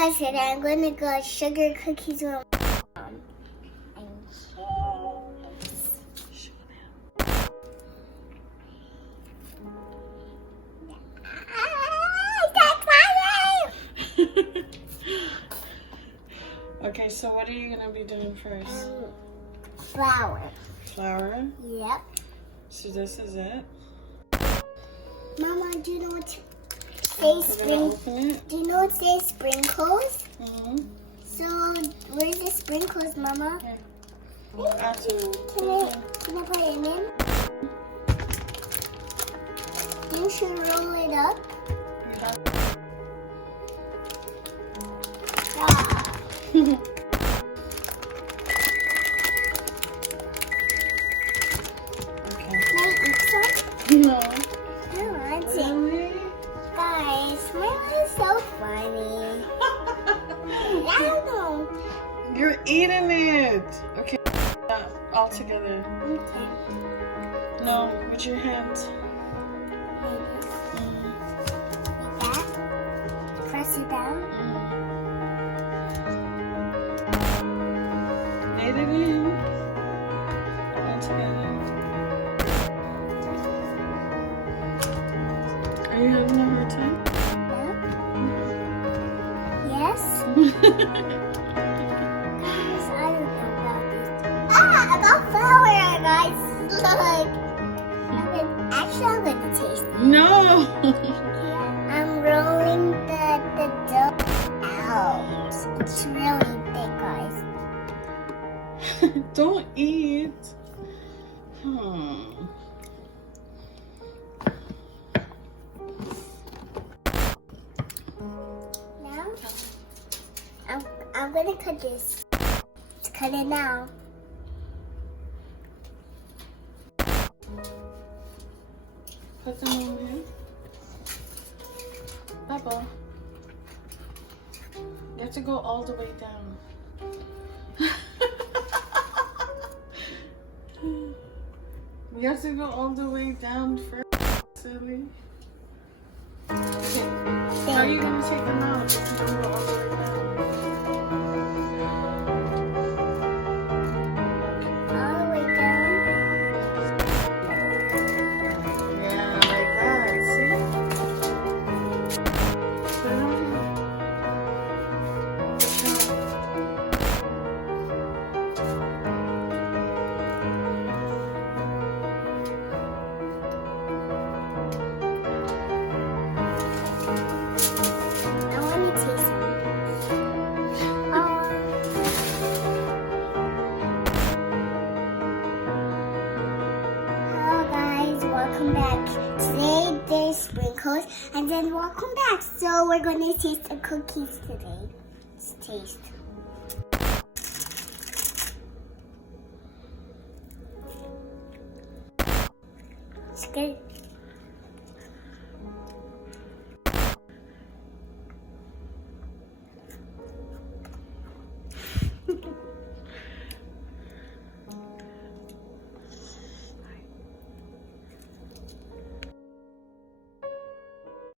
guys, today I'm going to go sugar cookies with mom. Okay, so what are you gonna be doing first? Flour. Flour? Yep. So this is it? Mama, do you know what says Open it? Do you know what says sprinkles? Mm-hmm. So where's the sprinkles, Mama? Here. Can I put it in? You should roll it up. Ah. Okay. Can I eat some? No. I want to. Guys, Smile is so funny. I don't know. You're eating it. Okay. All together. Okay. No, with your hands. Like that. Press it down. Made it in. All together. Are you having a hard time? Yes? Guys, I don't know about this. Ah, I got flour, guys. Look. I'm going to taste it. No. I'm rolling the dough out. It's really thick, guys. Don't eat. Now, I'm going to cut this. Let's cut it now. Put them over here. Bubba. You have to go all the way down. You have to go all the way down first, silly. Okay. How are you going to take them out if you don't go all the way down? All the way down. Yeah, like that, see? Put it on here. I want to taste some. Hello guys, welcome back. Today there's sprinkles and then welcome back. So we're going to taste the cookies today. Let's taste. It's good.